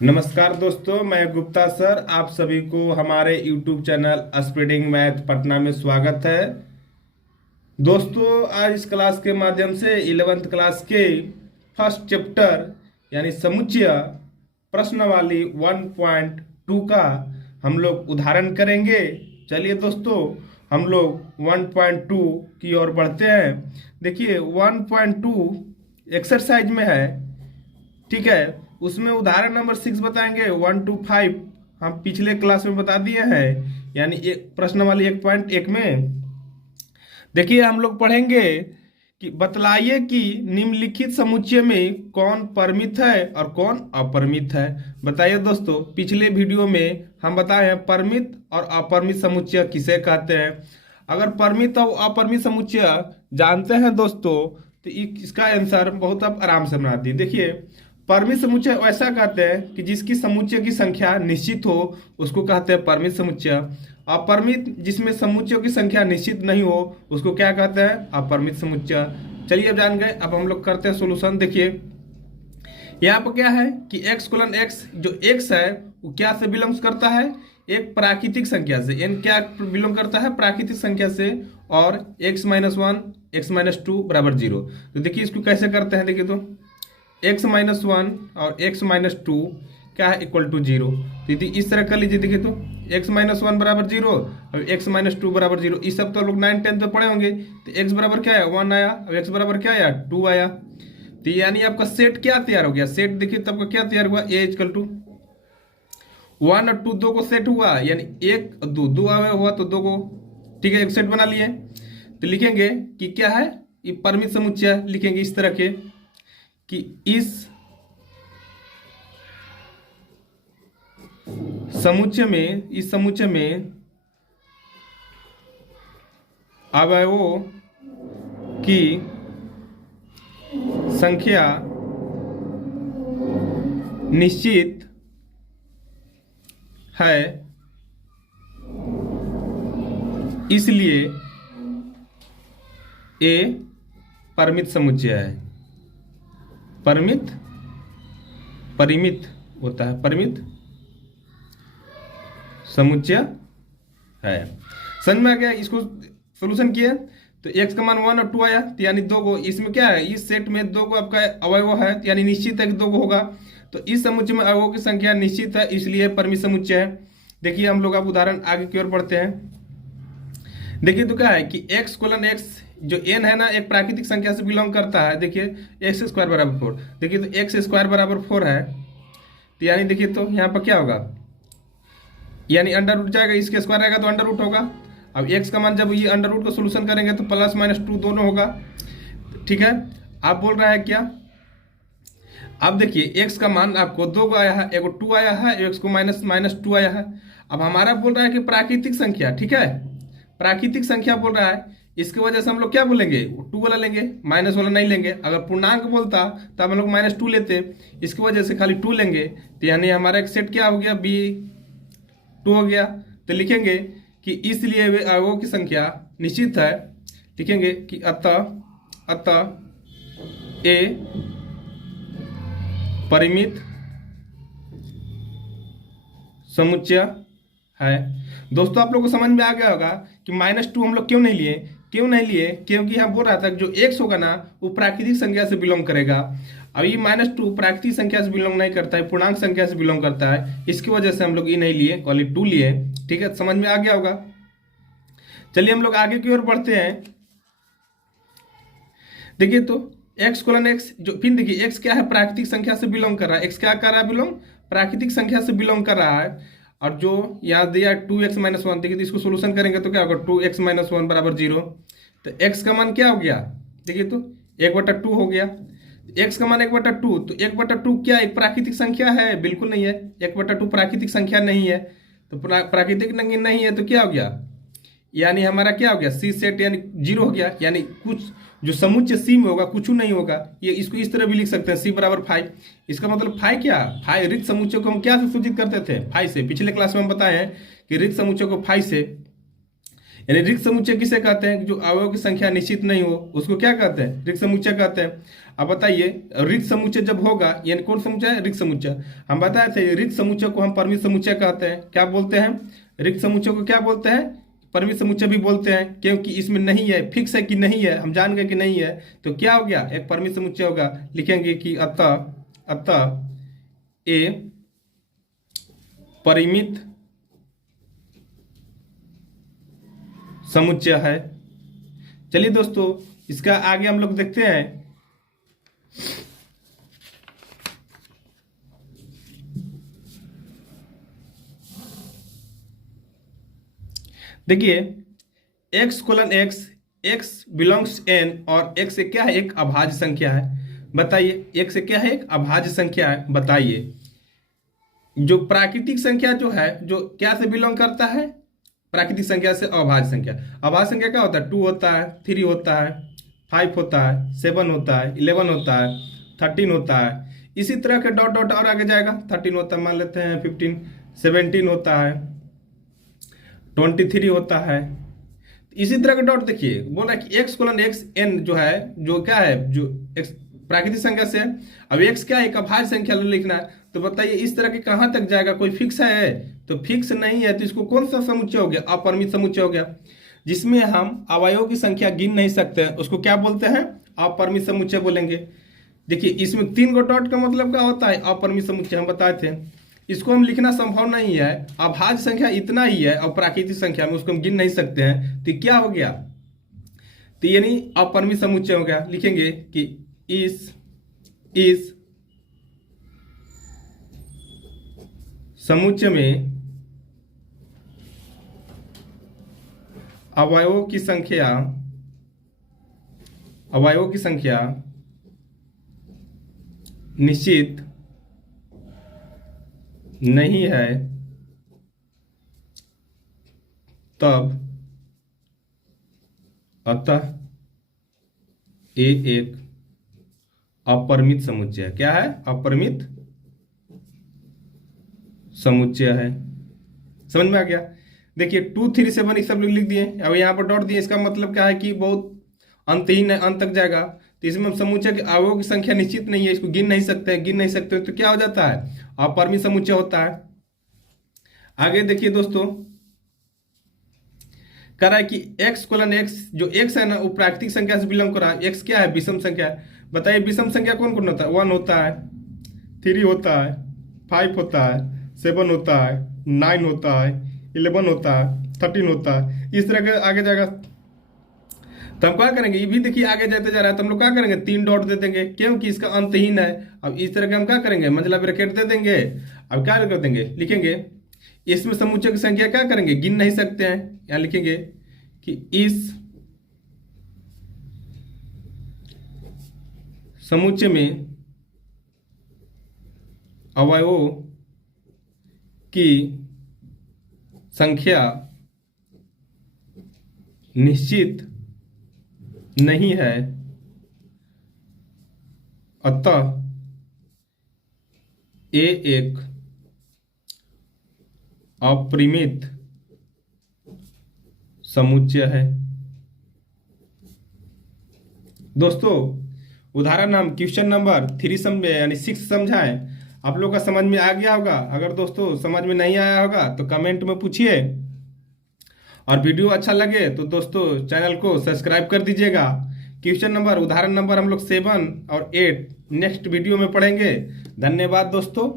नमस्कार दोस्तों, मैं गुप्ता सर आप सभी को हमारे YouTube channel speeding math Patna में स्वागत है। दोस्तों, आज इस क्लास के माध्यम से 11th क्लास के फर्स्ट चैप्टर यानी समुच्चय प्रश्नावली 1.2 का हम लोग उदाहरण करेंगे। चलिए दोस्तों, हम लोग 1.2 की ओर बढ़ते हैं। देखिए 1.2 एक्सरसाइज में है, ठीक है। उसमें उदाहरण नंबर 6 बताएंगे 1 to 5 हम पिछले क्लास में बता दिए हैं, यानी एक प्रश्न वाली 1.1 में देखिए हम लोग पढ़ेंगे कि बतलाइए कि निम्नलिखित समुच्चय में कौन परिमित है और कौन अपरिमित है। बताइए दोस्तों, पिछले वीडियो में हम बताए हैं परिमित और अपरिमित समुच्चय किसे कहते हैं। अगर परिमित और अपरिमित समुच्चय जानते हैं दोस्तों तो इसका आंसर बहुत आप आराम से बना दिए। देखिए परिमित समुच्चय ऐसा कहते हैं कि जिसकी समुच्चय की संख्या निश्चित हो उसको कहते हैं परिमित समुच्चय। अपरिमित जिसमें समुच्चयों की संख्या निश्चित नहीं हो उसको क्या कहते हैं, अपरिमित समुच्चय। चलिए अब जान गए, अब हम लोग करते हैं सोल्यूशन। देखिए यहाँ पर क्या है कि x कोलन x, जो x है वो क्या से बिलोंग्स करता है, एक प्राकृतिक संख्या से। n क्या बिलोंग करता है, प्राकृतिक संख्या से। और x-1 x-2 बराबर 0। तो देखिए इसको कैसे करते हैं, देखिए तो x-1 और x-2 क्या है, इक्वल टू 0। तो यदि इस तरह कर लीजिए, देखिए तो x-1 बराबर 0 और x-2 बराबर 0। इस सब तो लोग 9 10 में पढ़े होंगे। तो x बराबर क्या है, 1 आया, और x बराबर क्या आया, 2 आया। तो यानी आपका सेट क्या तैयार हो गया, सेट देखिए तब का क्या तैयार हुआ, a इक्वल टू 1 और 2 दो को सेट हुआ, यानी 1 और 2 दो आया हुआ तो दो को, ठीक है, एक सेट बना लिए। तो लिखेंगे कि क्या है, ये परिमित समुच्चय लिखेंगे इस तरह के कि इस समुच्चय में अवयवों की संख्या निश्चित है, इसलिए ए परिमित समुच्चय है। परिमित होता है, परिमित समुच्चय है। समझ में आ गया। इसको सोल्यूशन किया तो x का मान 1 और 2 आया, तो यानी दो को, इसमें क्या है, इस सेट में दो को आपका अवयव है, यानी निश्चित है कि दो को होगा। तो इस समुच्चय में अवयवों की संख्या निश्चित है, इसलिए परिमित समुच्चय है। देखिए हम लोग अब उदाहरण आगे की ओर पढ़ते हैं। देखिए तो क्या है कि x कोलन x, जो n है ना, एक प्राकृतिक संख्या से बिलोंग करता है। देखिए x² बराबर 4। देखिए तो x² बराबर 4 है, तो यानी देखिए तो यहाँ पर क्या होगा, यानी अंडर रूट जाएगा, इसके स्क्वायर आएगा तो अंडर रूट होगा। अब x का मान जब ये अंडर रूट का सोल्यूशन करेंगे तो +-2 दोनों होगा, ठीक है। आप बोल रहा है क्या, अब देखिए x का मान आपको 2 आया है, एगो 2 आया है, x को -2 आया है। अब हमारा बोल रहा है कि प्राकृतिक संख्या, ठीक है, प्राकृतिक संख्या बोल रहा है, इसकी वजह से हम लोग क्या बोलेंगे, 2 वाला लेंगे, माइनस वाला नहीं लेंगे। अगर पूर्णांक बोलता तो हम लोग -2 लेते, इसकी वजह से खाली 2 लेंगे। तो यानी हमारा एक सेट क्या हो गया, b2 हो गया। तो लिखेंगे कि इसलिए वे अवयवों की संख्या निश्चित है। लिखेंगे कि अतः ए परिमित समुच्चय है। दोस्तों आप लोग को समझ में आ गया होगा कि -2 हम लोग क्यों नहीं लिए, क्योंकि यहाँ बोल रहा था कि जो x होगा ना वो प्राकृतिक संख्या से बिलोंग करेगा। अब ये -2 प्राकृतिक संख्या से बिलोंग नहीं करता है, पूर्णांक संख्या से बिलोंग करता है, इसकी वजह से हम लोग ये नहीं लिए, ओनली 2 लिए, ठीक है। समझ में आ गया होगा। चलिए हम लोग आगे की ओर बढ़ते हैं। देखिए तो x कोलन x, जो फिर देखिए x क्या है, प्राकृतिक संख्या से बिलोंग कर रहा है। x क्या कर रहा है, बिलोंग प्राकृतिक संख्या से बिलोंग कर रहा है। और जो यहाँ दिया 2x-1, देखिए तो इसको सोल्यूशन करेंगे तो क्या होगा, 2x-1 बराबर 0। तो x का मान क्या हो गया, देखिए तो 1/2 हो गया। x का मान 1/2, तो 1/2 क्या एक प्राकृतिक संख्या है, बिल्कुल नहीं है। 1/2 प्राकृतिक संख्या नहीं है, तो प्राकृतिक नहीं है तो क्या हो गया, यानी हमारा क्या हो गया, सी सेट यानी 0 हो गया। यानी कुछ जो समुच्चय सी में होगा कुछ नहीं होगा। ये इसको इस तरह भी लिख सकते हैं, सी बराबर 5। इसका मतलब फाइ क्या, फाइ रिक्त समुच्चय को हम क्या से सूचित करते थे, फाइ से। पिछले क्लास में हम बताए हैं कि रिक्त समुच्चय को फाइ से, यानी रिक्त समुच्चय किसे कहते हैं, जो अवयव की संख्या निश्चित नहीं हो उसको क्या कहते हैं, रिक्त समुच्चय कहते हैं। अब बताइए रिक्त समुच्चय जब होगा, यानी कौन समुच्चय है? रिक्त समुच्चय। हम बताए थे रिक्त समुच्चय को हम परिमित समुच्चय कहते हैं। क्या बोलते हैं? रिक्त समुच्चय को क्या बोलते हैं? परिमित समुच्चय भी बोलते हैं, क्योंकि इसमें नहीं है, फिक्स है कि नहीं है, हम जान गए कि नहीं है, तो क्या हो गया? एक परिमित समुच्चय होगा। लिखेंगे कि अतः ए परिमित समुच्चय है। चलिए दोस्तों, इसका आगे हम लोग देखते हैं। देखिए x colon x, x belongs n और x से क्या है? एक अभाज्य संख्या है। बताइए x से क्या है? एक अभाज्य संख्या है। बताइए जो प्राकृतिक संख्या जो है, जो क्या से बिलोंग करता है? प्राकृतिक संख्या से अभाज्य संख्या। अभाज्य संख्या क्या होता है? 2 होता है, 3 होता है, 5 होता है, 7 होता है, 11 होता है, 13 होता है। इसी तरह के डॉट डॉट और आगे जाएगा। 13 होता है, मान लेते हैं 15, 17 होता है, 23 होता है। इसी तरह का डॉट देखिए, बोल रहा है कि x कोलन एक्स एन जो है, जो क्या है? जो x प्राकृतिक संख्या से है। अब x क्या है? एक अभाज्य संख्या लिखना है। तो बताइए इस तरह के कहां तक जाएगा? कोई फिक्स है? तो फिक्स नहीं है, तो इसको कौन सा समुच्चय हो गया? अपरिमित समुच्चय हो गया, जिसमें हम अवयवों की संख्या गिन नहीं सकते हैं, उसको क्या बोलते हैं? अपरिमित समुच्चय बोलेंगे। देखिए इसमें 3 गो डॉट का मतलब क्या होता है? अपरिमित समुच्चय हम बताए थे। इसको हम लिखना संभव नहीं है, अभाज्य संख्या इतना ही है और प्राकृतिक संख्या में उसको हम गिन नहीं सकते हैं, तो क्या हो गया? तो यानी अपरिमित समुच्चय हो गया। लिखेंगे कि इस समुच्चय में अवयवों की संख्या निश्चित नहीं है, तब अतः ए एक अपरिमित समुच्चय है। क्या है? अपरिमित समुच्चय है। समझ में आ गया? देखिए 2, 3, 7 ये सब लोग लिख दिए, अब यहाँ पर डॉट दिए। इसका मतलब क्या है कि बहुत अंतहीन है, अंत तक जाएगा। तो इसमें समुच्चय के अवयवों की संख्या निश्चित नहीं है, इसको गिन नहीं सकते तो क्या हो जाता है? अपरिमित समुच्चय होता है। आगे देखिए दोस्तों, कह रहा है कि x कोलन एक्स, जो x है ना, वो प्राकृतिक संख्या से बिलोंग कर रहा है। x क्या है? विषम संख्या है। बताइए विषम संख्या कौन कौन होता है? 1 होता है, 3 होता है, 5 होता है, 7 होता है, 9 होता है, 11 होता है, 13 होता है। इस तरह के आगे जाएगा। तो हम क्या करेंगे? ये भी देखिए आगे जाते जा रहा है, तो हम लोग क्या करेंगे? 3 डॉट दे देंगे, क्योंकि इसका अंतहीन है। अब इस तरह के हम क्या करेंगे? मंझला ब्रैकेट दे देंगे। अब क्या कर देंगे? लिखेंगे इसमें समुच्चय की संख्या क्या करेंगे? गिन नहीं सकते हैं। यहां लिखेंगे कि इस समुच्चय में अवयवों की संख्या निश्चित नहीं है, अतः ए एक अपरिमित समुच्चय है। दोस्तों उदाहरण हम क्वेश्चन नंबर 3 समझे, यानी 6 समझाएं। आप लोग का समझ में आ गया होगा। अगर दोस्तों समझ में नहीं आया होगा तो कमेंट में पूछिए, और वीडियो अच्छा लगे तो दोस्तों चैनल को सब्सक्राइब कर दीजिएगा। क्वेश्चन नंबर, उदाहरण नंबर हम लोग 7 और 8 नेक्स्ट वीडियो में पढ़ेंगे। धन्यवाद दोस्तों।